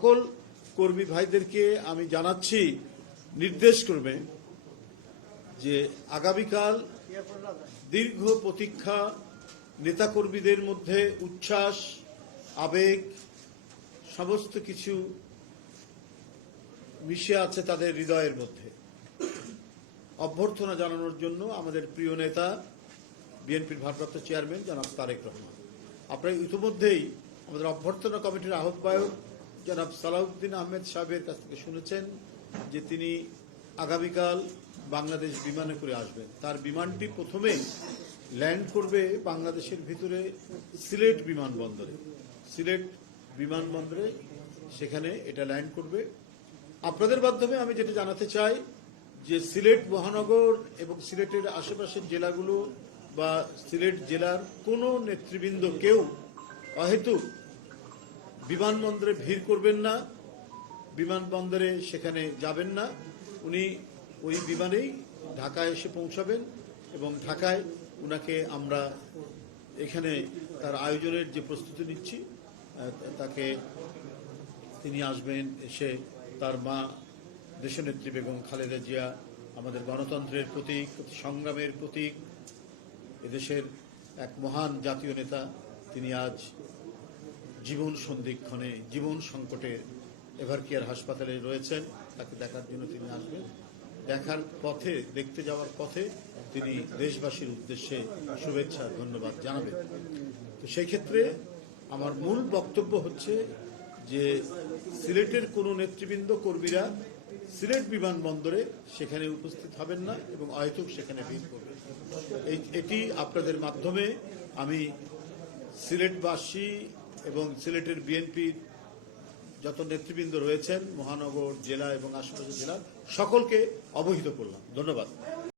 সকল কর্মী ভাইদেরকে আমি জানাচ্ছি নির্দেশ করবে যে আগামীকাল দীর্ঘ প্রতীক্ষা, নেতাকর্মীদের মধ্যে উচ্ছ্বাস, আবেগ সমস্ত কিছু মিশে আছে তাদের হৃদয়ের মধ্যে। অভ্যর্থনা জানানোর জন্য আমাদের প্রিয় নেতা বিএনপির ভারপ্রাপ্ত চেয়ারম্যান জনাব তারেক রহমান, আপনারা ইতিমধ্যেই আমাদের অভ্যর্থনা কমিটির আহ্বায়ক জনাব সালাউদ্দিন আহমেদ সাহেবের কাছ থেকে শুনেছেন যে তিনি আগামীকাল বাংলাদেশ বিমানে করে আসবেন। তার বিমানটি প্রথমে ল্যান্ড করবে বাংলাদেশের ভিতরে সিলেট বিমানবন্দরে। সিলেট বিমানবন্দরে সেখানে এটা ল্যান্ড করবে। আপনাদের মাধ্যমে আমি যেটা জানাতে চাই যে সিলেট মহানগর এবং সিলেটের আশেপাশের জেলাগুলো বা সিলেট জেলার কোনো নেতৃবৃন্দ কেউ অহেতুক বিমানবন্দরে ভিড় করবেন না, বিমানবন্দরে সেখানে যাবেন না। উনি ওই বিমানেই ঢাকায় এসে পৌঁছাবেন এবং ঢাকায় উনাকে আমরা এখানে তার আয়োজনের যে প্রস্তুতি নিচ্ছি তাকে তিনি আসবেন, এসে তার মা দেশনেত্রী বেগম খালেদা জিয়া আমাদের গণতন্ত্রের প্রতীক, সংগ্রামের প্রতীক, এদেশের এক মহান জাতীয় নেতা, তিনি আজ জীবন সন্ধিক্ষণে, জীবন সংকটে এভারকেয়ার হাসপাতালে রয়েছেন। তাকে দেখার জন্য তিনি আসবেন। দেখার পথে, দেখতে যাওয়ার পথে তিনি দেশবাসীর উদ্দেশ্যে শুভেচ্ছা ধন্যবাদ জানাবেন। তো সেই ক্ষেত্রে আমার মূল বক্তব্য হচ্ছে যে সিলেটের কোনো নেতৃবৃন্দ কর্মীরা সিলেট বিমানবন্দরে সেখানে উপস্থিত হবেন না এবং অহেতুক সেখানে ভিড় করবেন। এটি আপনাদের মাধ্যমে আমি সিলেটবাসী এবং সিলেটের বিএনপির যত নেতৃবৃন্দ রয়েছেন মহানগর, জেলা এবং আশেপাশের জেলার সকলকে অবহিত করলাম। ধন্যবাদ।